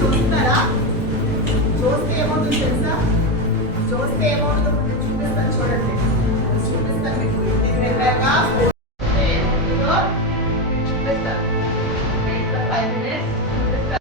చూస్తున్నారా? చూస్తే ఏమవుతుంది తెలుసా? చూస్తే ఏమవుతుందో చూపిస్తాను, చూడండి. చూపిస్తాను మీకు. ఇది వెళ్ళాక ఏమవుతుందో చూపిస్తాను. 5 minutes చూపిస్తాను.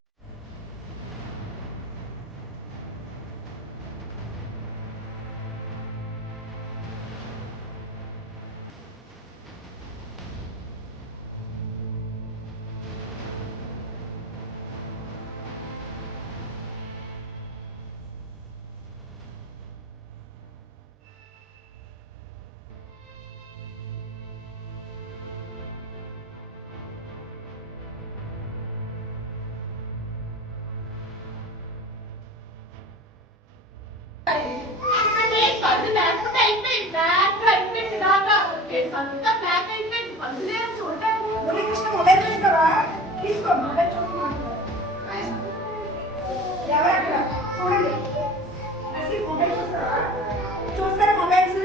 చూస్తారా మొబైల్స్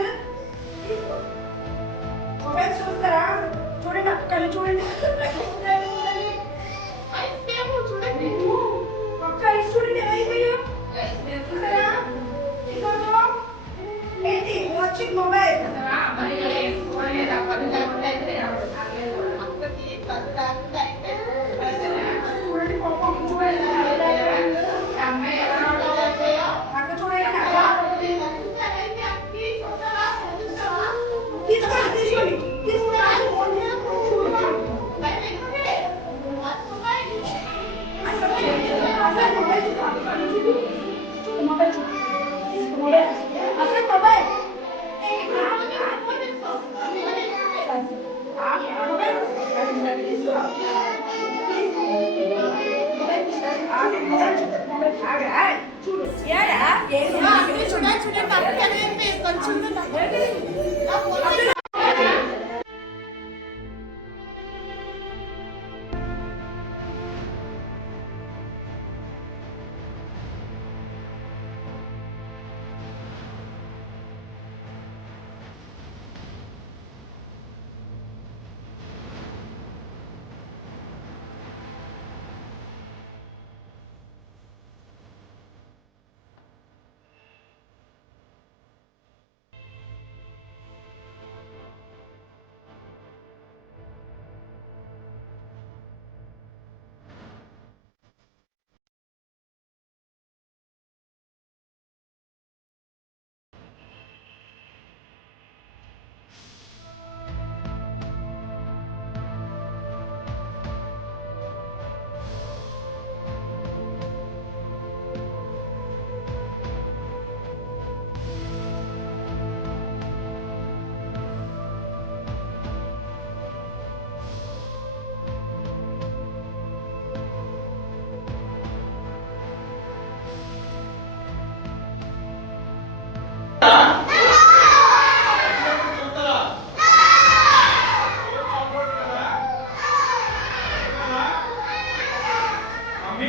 చూస్తారా? చూడండి అక్కడ చూడండి, ఒక్క ఐస్ చూడండి ఏమైపోయా చూసారా? ఏంటి వాచింగ్ మొబైల్ చూడండి, పాపం చూడండి అక్కడ చూడండి. తీసుకోండి తీసుకోండి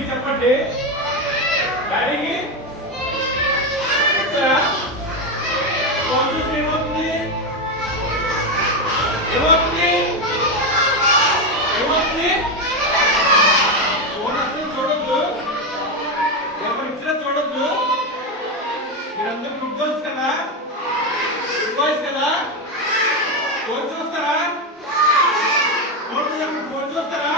చెప్పండి డాడీకి ఏమవుతుంది ఏమవుతుంది ఏమవుతుంది? ఫోన్ అసలు చూడద్దు, ఎవరు ఇచ్చినా చూడద్దు. మీరందరూ గుడ్ బాయ్స్ కదా, గుడ్ బాయ్స్ కదా. ఫోన్ చూస్తారా? ఫోన్ చూస్తారా?